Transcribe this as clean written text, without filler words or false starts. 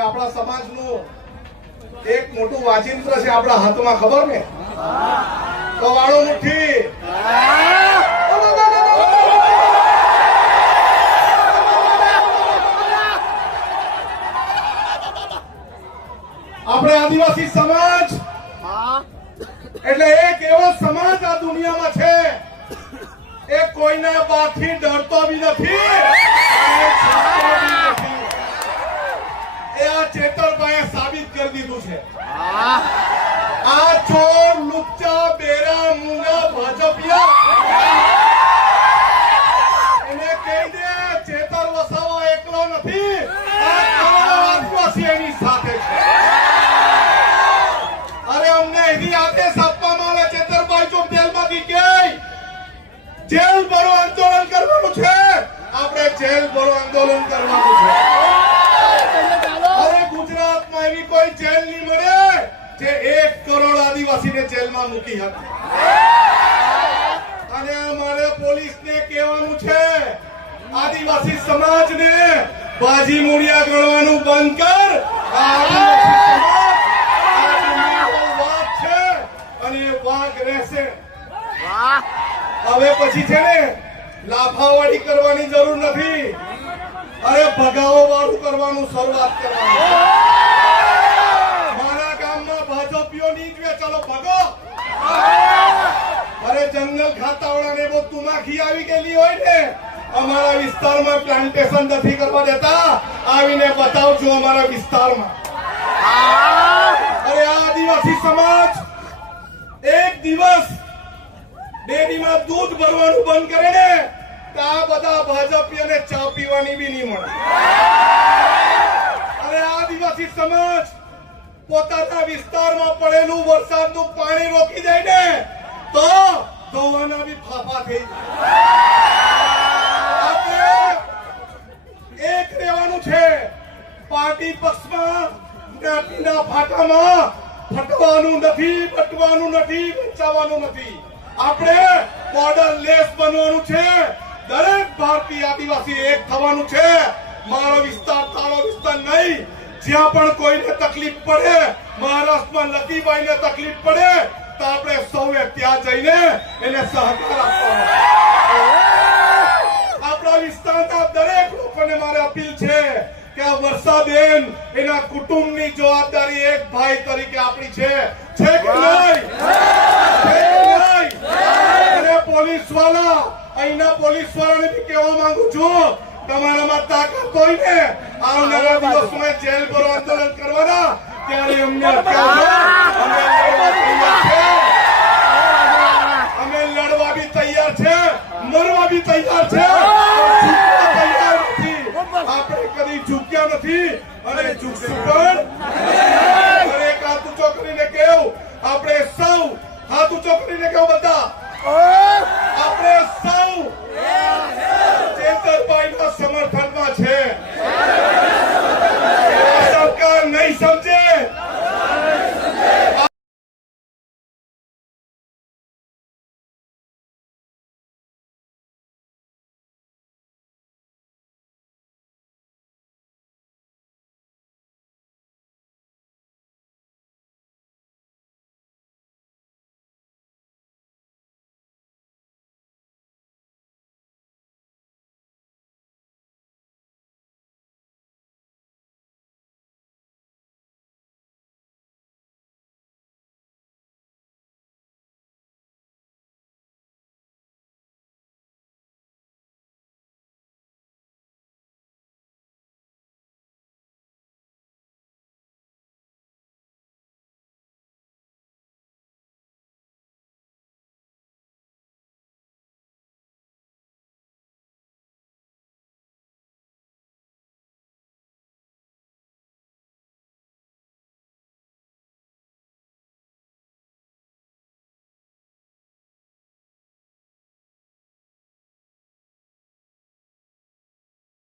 આપણા સમાજનું એક મોટું વાજિંત્ર છે આપણા હાથમાં, ખબર ને? કવાળો મુઠ્ઠી. આપણે આદિવાસી સમાજ એટલે એક એવો સમાજ આ દુનિયામાં છે એ કોઈના બાથી ડરતો બી નથી. આ ચેતરભાઈએ સાબિત કરી દીધું છે. આ ચોર, લુચ્ચા, બેરા, મૂંગા, ભાજપિયા એને કહી દે ચેતર વસાવા એકલો નથી, આદિવાસી એની સાથે છે. અરે અમને એવી આદેશ આપવામાં આવે ચેતરભાઈ જો જેલમાંથી કે જેલ ભરો આંદોલન કરવાનું છે, આપણે જેલ ભરો આંદોલન કરવાનું છે. એવી કોઈ જેલ નહીં મળે જે 1 કરોડ આદિવાસીને જેલમાં મૂકી હતી. અને અમારે પોલીસને કહેવાનું છે આદિવાસી સમાજને બાજી મૂળિયા ગણવાનું બંધ કર. વાઘ છે અને વાઘ રહેશે. હવે પછી છે ને લાફાવાળી કરવાની જરૂર નથી. અરે ભગાવો વાળું કરવાનું શરૂઆત કરવાનું. ચલો ભગો. અરે જંગલ ખાતાવાળાને બહુ તુમાખી આવી ગયેલી હોય ને, અમારા વિસ્તારમાં પ્લાન્ટેશન નથી કરવા દેતા, આવીને બતાવજો અમારા વિસ્તારમાં. અરે આ આદિવાસી સમાજ એક દિવસ ડેરીમાં દૂધ ભરવાનું બંધ કરે ને તો આ બધા ભાજપીઓને ચા પીવાની બી નહીં મળે. અરે આદિવાસી સમાજ પોતાના વિસ્તારમાં પડેલું વરસાદનું પાણી રોકી દે ને તો ધોવાના બી ફાફા થઈ જાય. એક રહેવાનું છે. પાર્ટી પક્ષમાં જ્ઞાતિના ફાટામાં ફટવાનું નથી, બટવાનું નથી, બચાવવાનું નથી. આપણે બોર્ડર લેસ બનવાનું છે. દરેક ભારતીય આદિવાસી એક થવાનું છે. મારો વિસ્તાર તારો વિસ્તાર નહીં. જ્યાં પણ કોઈને તકલીફ પડે, મહારાષ્ટ્રમાં લતીભાઈને તકલીફ પડે તો આપણે સૌએ ત્યાં જઈને એને સહકાર આપવાનો. આપણા વિસ્તારના દરેક લોકોને મારે અપીલ છે કે આ વર્ષાબેન એના કુટુંબની જવાબદારી એક ભાઈ તરીકે આપણી છે કે નહીં? અને પોલીસ વાળા, અહીંના પોલીસ વાળાને બી કહેવા માંગુ છું, તમારામાં તાકાત હોય ને આવનારા દિવસોમાં જેલ ભરો આંદોલન કરવાના, ત્યારે અમને અમે લડવા બી તૈયાર છે, મરવા બી તૈયાર છે. તૈયાર નથી, આપણે કદી ઝૂક્યા નથી અને ઝૂકશું પણ. એક હાથ ઊંચો કરીને કેવું, આપણે સૌ હાથ ઊંચો કરીને કેવું બધા